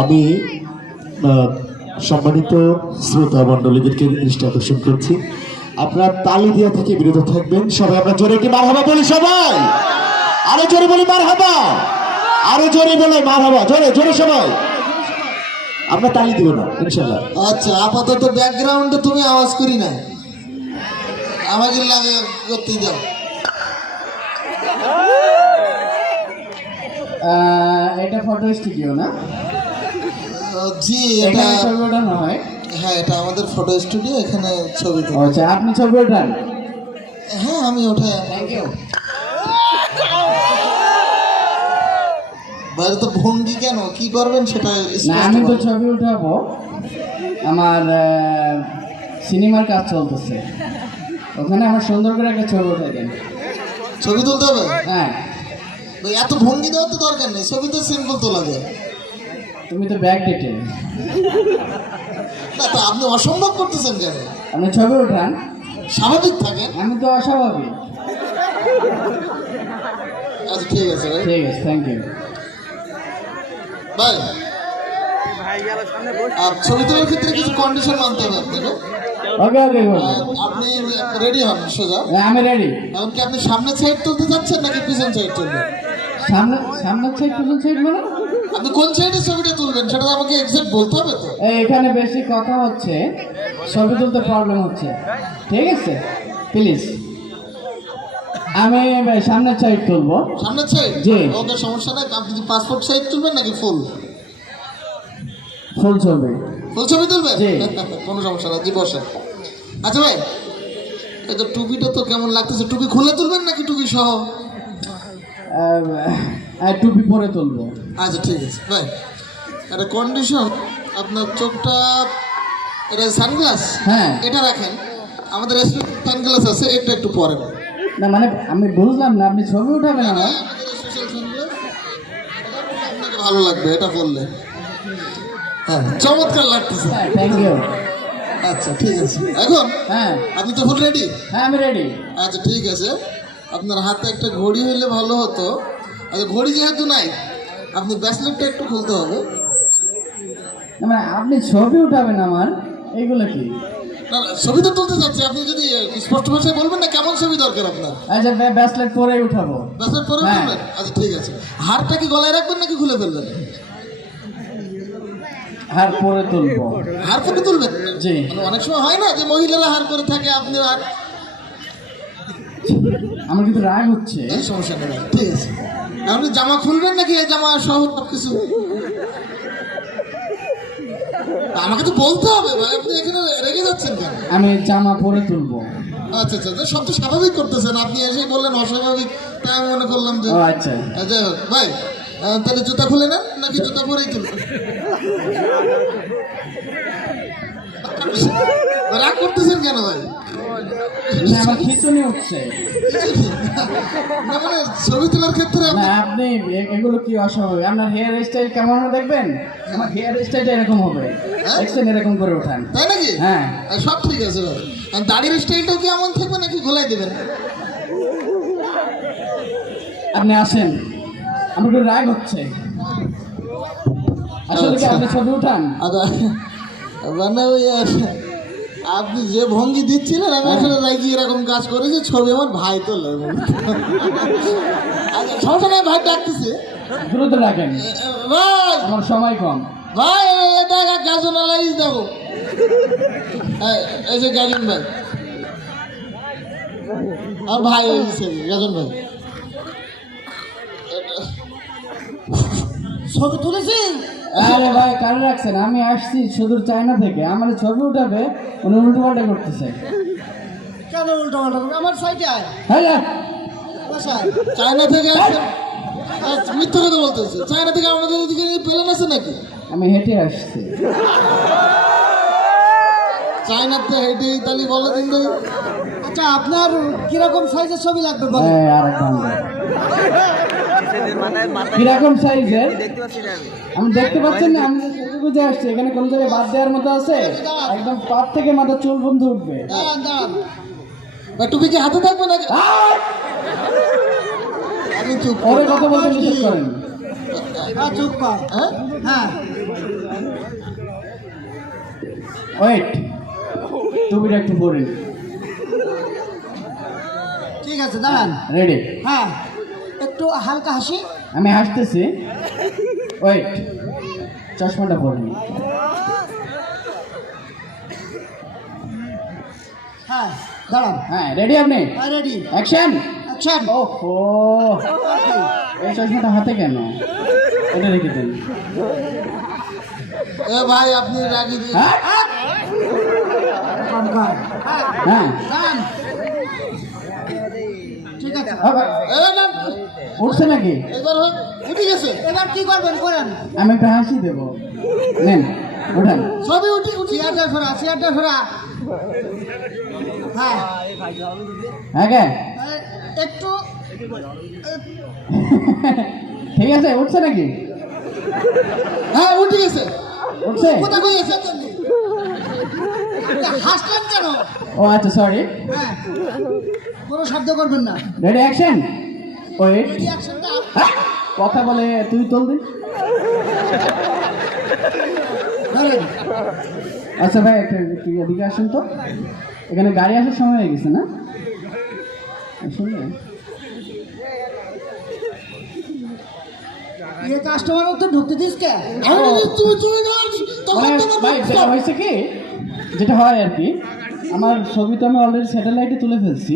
আমি সম্মানিত শ্রোতা মণ্ডলীদেরকে দৃষ্টি আকর্ষণ করছি, আপনারা তালি দিয়া থেকে বিরত থাকবেন। সবাই আমরা জোরে কি মারহাবা বলি? সবাই আরো জোরে বলি মারহাবা, আরো জোরে বলে মারহাবা, জোরে জোরে সবাই। আমরা তালি দিব না ইনশাআল্লাহ। আচ্ছা, আপাতত ব্যাকগ্রাউন্ডে তুমি আওয়াজ করি না, আমাকে লাগে করতে দাও। এটা ফটো স্টুডিও না? জি, এটা ছবি ওঠানো হয়। হ্যাঁ, এটা আমাদের ফটো স্টুডিও, এখানে ছবি তোলা। আচ্ছা, আপনি ছবি ওঠান? হ্যাঁ, আমি ওঠে। Thank you. বাইরে তো ভঙ্গি কেন, কি করবেন সেটা না, আমি তো ছবি উঠাবো, আমার সিনেমার কাজ চলতেছে, ওখানে আমার সুন্দর করে একটা ছবি উঠে দেন। ছবি তুলতে হবে? হ্যাঁ। এত ভঙ্গি দেওয়ার তো দরকার নেই, ছবি তো সিম্পল তোলা যায়। তুমি তো ব্যাক ডেটে। না তো, আপনি অসম্ভব করতেছেন কেন? আপনি ছবি উঠান, স্বাভাবিক থাকেন। আমি তো অস্বাভাবিক। আচ্ছা, ঠিক আছে ভাই। ঠিক আছে, থ্যাংক ইউ ভাই। আর ছবি তোলার ক্ষেত্রে কিছু কন্ডিশন মানতে হবে আপনাকে। ওকে ওকে। আপনি রেডি হন সোজা? আমি রেডি। এমনকি আপনি সামনের সাইড তুলতে যাচ্ছেন নাকি পিছন সাইড তুলবেন? সামনে সামনের সাইড পিছন সাইড মানে? আপনি কোন সাইডে ছবিটা তুলবেন সেটা তো আমাকে এক্সাক্ট বলতে হবে তো। এখানে বেশি কথা হচ্ছে, ছবি তুলতে প্রবলেম হচ্ছে, ঠিক আছে? প্লিজ, আমি সামনের সাইড তুলবো। সামনের সাইড? জি। ওকে, সমস্যা নাই। আপনি কি পাসপোর্ট সাইড তুলবেন নাকি ফুল? ফুল ছবি। ফুল ছবি তুলবেন? জি। কোনো সমস্যা না, জি বসে। আচ্ছা ভাই, এই তো টুপিটা তো কেমন লাগতেছে, টুপি খুলে তুলবেন নাকি টুপি সহ? টুপি পরে তুলবো। আচ্ছা, ঠিক আছে ভাই। একটা কন্ডিশন, আপনার চোখটা, এটা সানগ্লাস, হ্যাঁ, এটা রাখেন। আমাদের সানগ্লাস আছে, এটা একটু পরেন। না মানে আমি বুঝলাম না, আপনি ছবি উঠাবেন আমার? আপনাকে ভালো লাগবে এটা বললে। হ্যাঁ, চমৎকার লাগতেছে। হ্যাঁ, থ্যাংক ইউ। আচ্ছা, ঠিক আছে। এখন হ্যাঁ আপনি তো ফুল রেডি? হ্যাঁ, আমি রেডি। আচ্ছা, ঠিক আছে। আপনার হাতে একটা ঘড়ি হইলে ভালো হতো। আচ্ছা, ঘড়ি যেহেতু নাই, আপনি ব্রেসলেটটা একটু খুলতে হবে। মানে আপনি ছবি উঠাবেন আমার, এইগুলো কি? না না, ছবি তো তুলতে যাচ্ছি, আপনি যদি স্পষ্ট ভাষায় বলবেন না কেমন ছবি দরকার আপনার। আচ্ছা, ব্রেসলেট পরেই উঠাবো। ব্রেসলেট পরে হ্যাঁ। তুলবেন? আচ্ছা, ঠিক আছে। হারটা কি গলায় রাখবেন নাকি খুলে ফেলবেন? হার পরে তুলবো। হার পরে তুলবেন? জি। মানে অনেক সময় হয় না যে মহিলারা হার করে থাকে, আপনি আর আমার কিন্তু রাগ হচ্ছে। এই সমস্যা নেই, ঠিক আছে। আপনি জামা খুলবেন নাকি এই জামা সহ কিছু? আমাকে তো বলতে হবে ভাই, আপনি এখানে রেগে যাচ্ছেন কেন? আমি জামা পরে তুলবো। আচ্ছা আচ্ছা, সব তো স্বাভাবিক করতেছেন, আপনি এসেই বললেন অস্বাভাবিক, তাই আমি মনে করলাম যে। ও আচ্ছা। যাই হোক ভাই, তাহলে জুতা খুলে নেন নাকি জুতা পরেই তুলবেন? রাগ করতেছেন কেন ভাই? না, আমার খিঁচুনি উঠছে। না মানে ছবি তোলার ক্ষেত্রে না, আপনি এগুলো কি অস্বাভাবিক? আপনার হেয়ার স্টাইল কেমন হবে দেখবেন? আমার হেয়ার স্টাইলটা এরকম হবে, দেখছেন? এরকম করে ওঠান। তাই নাকি? হ্যাঁ। সব ঠিক আছে ভাই। আর দাড়ির স্টাইলটাও কি এমন থাকবে নাকি গোলাই দেবেন? আপনি আসেন, আমার একটু রাগ হচ্ছে। আসলে কি আপনি ছবি উঠান? আচ্ছা, মানে ওই আপনি যে ভঙ্গি দিচ্ছিলেন, আমি আসলে রাগি এরকম কাজ করেছি, ছবি আমার ভাই তোলে। আচ্ছা, সমস্যা নেই, ভাই ডাকতেছে। দ্রুত রাখেন, ভাই আমার সময় কম। ভাই, দেখা গাজন আলাইজ দেখো, এই যে গাজন ভাই, আর ভাই হয়েছে গাজন ভাই। ছবি তুলেছেন? আরে ভাই, কারে রাখছেন? আমি আসছি সুদূর চায়না থেকে, আমার ছবি উঠাবে, উনি উল্টো পাল্টা করতেছে। কেন উল্টো পাল্টা? আমার সাইডে আয়। হ্যাঁ, চায়না থেকে আসছে? মিথ্যা কথা বলতেছে। চায়না থেকে আমাদের এদিকে প্লেন আছে নাকি? আমি হেঁটে আসছি। চায়নাতে হেঁটে ইতালি বলে দিন। আচ্ছা আপনার কিরকম সাইজের ছবি লাগবে বলেন? এই, আরেকটা আনবো। কিরকম সাইজের আমি দেখতে পাচ্ছেন না, আমি সেজে গুজে আসছি, এখানে কোন জায়গায় বাদ দেওয়ার মতো আছে? একদম পাত থেকে মাথা চুল বন্ধ উঠবে। দাঁড়ান দাঁড়ান, বা টুপি কি হাতে থাকবে না? আমি চুপ কর। ওরে কথা বলতে নিষেধ করেন। চুপ কর। হ্যাঁ ওয়েট, টুপিটা একটু পরে ঠিক আছে, দাঁড়ান। রেডি। হ্যাঁ একটু হালকা হাসি। আমি হাসতেছি। ওয়েট, চশমাটা পরে নি। হ্যাঁ দাঁড়ান। হ্যাঁ রেডি আপনি? Ready, action. অ্যাকশন। ওহো, এই চশমাটা হাতে কেন? এটা রেখে দেন। এ ভাই আপনি রাগি দিয়ে হ্যাঁ হ্যাঁ দাঁড়ান। ঠিক আছে, উঠছে নাকি? এবার উঠে গেছে। এবার কি করবেন করেন? আমি একটা হাসি দেবো, নেন ওঠান। সবই উঠি উঠি। চেয়ারটা ফেরা, চেয়ারটা ফেরা। হ্যাঁ হ্যাঁ একটু ঠিক আছে, উঠছে নাকি? হ্যাঁ উঠে গেছে। উঠছে? কোথা কই গেছে? হাসলেন কেন? ও আচ্ছা, সরি। হ্যাঁ কোনো শব্দ করবেন না। Ready, action. ওয়েট, রেডি, অ্যাকশনটা। কথা বলে তুই তোল দিন। ধরেন। আচ্ছা ভাই, একটু এদিকে আসেন তো, এখানে গাড়ি আসার সময় হয়ে গেছে না? শুনলেন? ये কাস্টমার তো ঢুকতে দিস কে? আরে তুই চলে যাস তখন মানে তো ভাই, যেটা হয়েছে কি, যেটা হয় আর কি, আমার ছবি তো আমি অলরেডি স্যাটেলাইটে তুলে ফেলছি।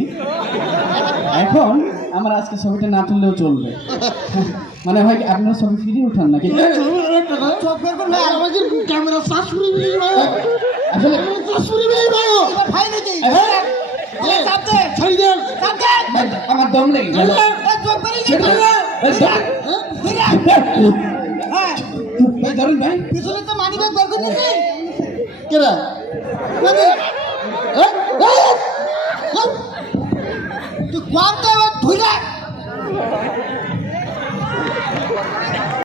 এখন আমার আজকে ছবিটা না তুললেও চলবে। মানে ভাই, আপনার ছবি ফিরিয়ে উঠান নাকি? চোখ বের করলে আমাদের ক্যামেরা সার্চ করে দিবি ভাই। আসলে সার্চ করে দিবি ভাই। ভাই নাকি? চাপ দে। ছাড়ি দে। চাপ দে। আমার দম লেগে গেল। চোখ বেরিয়ে ছেড়ে গেছে। দে। হ্যাঁ ভাই ধরুন ভাই। পিছনে তো মানি ব্যাগ বের করে দিয়েছি। কেডা? মানে তুই কোয়ান্টা ধুইরা